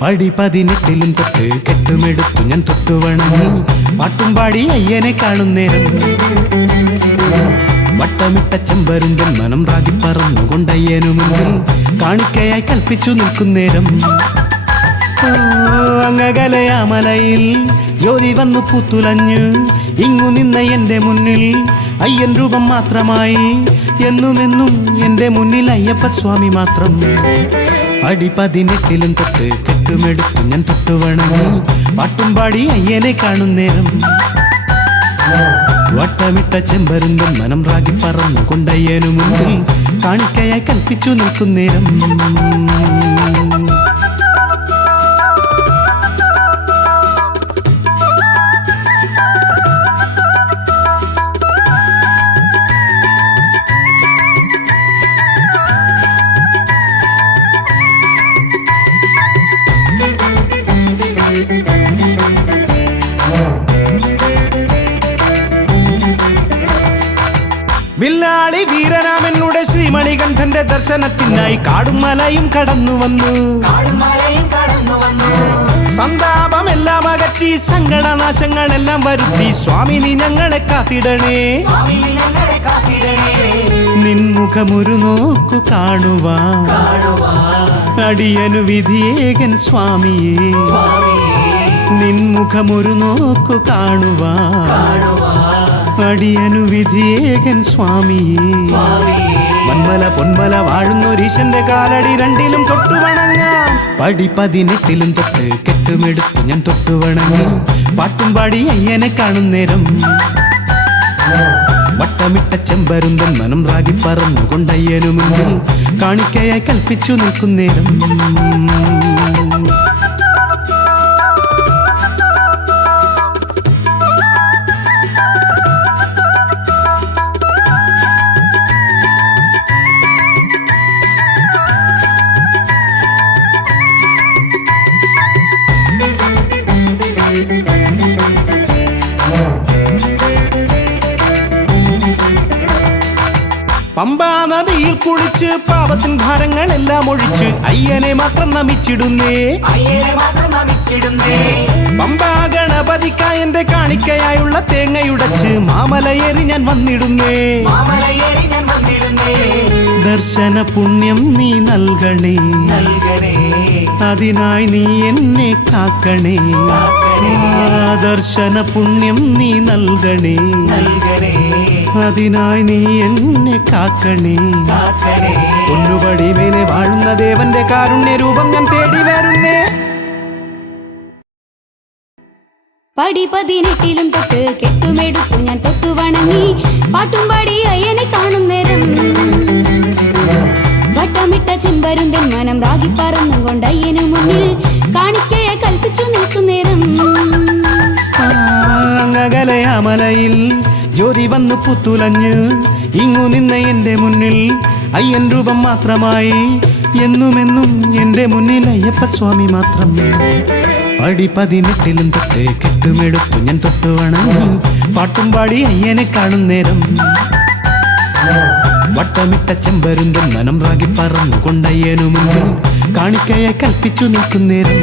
പടി 18 തൊട്ട് കെട്ടുമെടുത്തു ഞാൻ തൊട്ടു വണങ്ങി പാട്ടും പാടി അയ്യനെ കാണുന്നേരം വട്ടമിട്ട ചെമ്പരുന്തൻ മനം റാഗി പറന്നുകൊണ്ടയ്യനു മുന്നിൽ കാണിക്കയായി കൽപ്പിച്ചു നിൽക്കുന്നേരം അങ്ങകലയാമലയിൽ ജ്യോതി വന്നു പൂത്തുലഞ്ഞു ഇങ്ങു നിന്ന എന്റെ മുന്നിൽ അയ്യൻ രൂപം മാത്രമായി എന്നുമെന്നും എന്റെ മുന്നിൽ അയ്യപ്പ സ്വാമി മാത്രം പടി 18 തൊട്ട് കെട്ടുമെടുത്തു ഞാൻ തൊട്ടു വണങ്ങി പാട്ടും പാടി അയ്യനെ കാണുന്നേരം വട്ടമിട്ട ചെമ്പരുന്തൻ മനം റാഗി പറന്നുകൊണ്ടയ്യനു മുന്നിൽ കാണിക്കയായി കൽപ്പിച്ചു നിൽക്കുന്നേരം വില്ലാളി വീരനാമെന്നുടെ ശ്രീമണികണ്ഠന്റെ ദർശനത്തിനായി കാടും മലയും കടന്നു വന്നു സന്താപമെല്ലാം അകറ്റി സങ്കടനാശങ്ങളെല്ലാം വരുത്തി സ്വാമി നീ ഞങ്ങളെ കാത്തിടണേ നിൻമുഖമൊരു നോക്കു കാണുവാൻ അടിയനു വിധിയേകൻ സ്വാമിയേ നിൻമുഖമൊരു നോക്കു കാണുവാൻ അടിയനു വിധിയേകൻ സ്വാമിയേ മന്മല പൊന്മല വാഴുന്നൊരീശന്റെ കാലടി രണ്ടിലും തൊട്ടു വണങ്ങാം പടി 18 തൊട്ട് കെട്ടുമെടുത്തു ഞാൻ തൊട്ടു വണങ്ങി പാട്ടും പാടി അയ്യനെ കാണുന്നേരം വട്ടമിട്ട ചെമ്പരുന്തൻ മനം റാഗി പറന്നുകൊണ്ടയ്യനു മുന്നിൽ കാണിക്കയായി കൽപ്പിച്ചു നിൽക്കുന്നേരം പമ്പാ നദിയിൽ കുളിച്ച് പാപത്തിൻ ഭാരങ്ങളെല്ലാം ഒഴിച്ച് അയ്യനെ മാത്രം നമിച്ചിടുന്നേ പമ്പാ ഗണപതിക്കായി എന്റെ കാണിക്കയായുള്ള തേങ്ങയുടച്ച് മാമലയേറി ഞാൻ വന്നിടുന്നേ ദർശന പുണ്യം നീ നൽകണേ അതിനായി നീ എന്നെ കാക്കണേ ദർശന പുണ്യം നീ നൽകണേ അതിനായി നീ എന്നെ കാക്കണേ പൊന്നുപടി മേലെ വാഴുന്ന ദേവന്റെ കാരുണ്യ രൂപം ഞാൻ തേടി വരുന്നേ പടി 18 തൊട്ട് കെട്ടുമെടുത്തു ഞാൻ തൊട്ടു വണങ്ങി പാട്ടും പാടി അയ്യനെ കാണുന്നേരം വട്ടമിട്ട ചെമ്പരുന്തൻ മനം റാഗി പറന്നുകൊണ്ട് അയ്യനു മുന്നിൽ കാണിക്കയെ കൽപ്പിച്ചു നിൽക്കുന്നേരം അങ്ങകലയാമലയിൽ ജ്യോതി വന്നു പുത്തുലഞ്ഞു ഇങ്ങു നിന്ന എന്റെ മുന്നിൽ അയ്യൻ രൂപം മാത്രമായി എന്നുമെന്നും എന്റെ മുന്നിൽ അയ്യപ്പ സ്വാമി മാത്രം പടി 18 തൊട്ട് കെട്ടുമെടുത്തു ഞാൻ തൊട്ടു വണങ്ങി പാട്ടും പാടി അയ്യനെ കാണുന്നേരം വട്ടമിട്ട ചെമ്പരുന്തൻ മനം റാഗി പറന്നുകൊണ്ടയ്യനു മുന്നിൽ കാണിക്കയായി കൽപ്പിച്ചു നിൽക്കുന്നേരം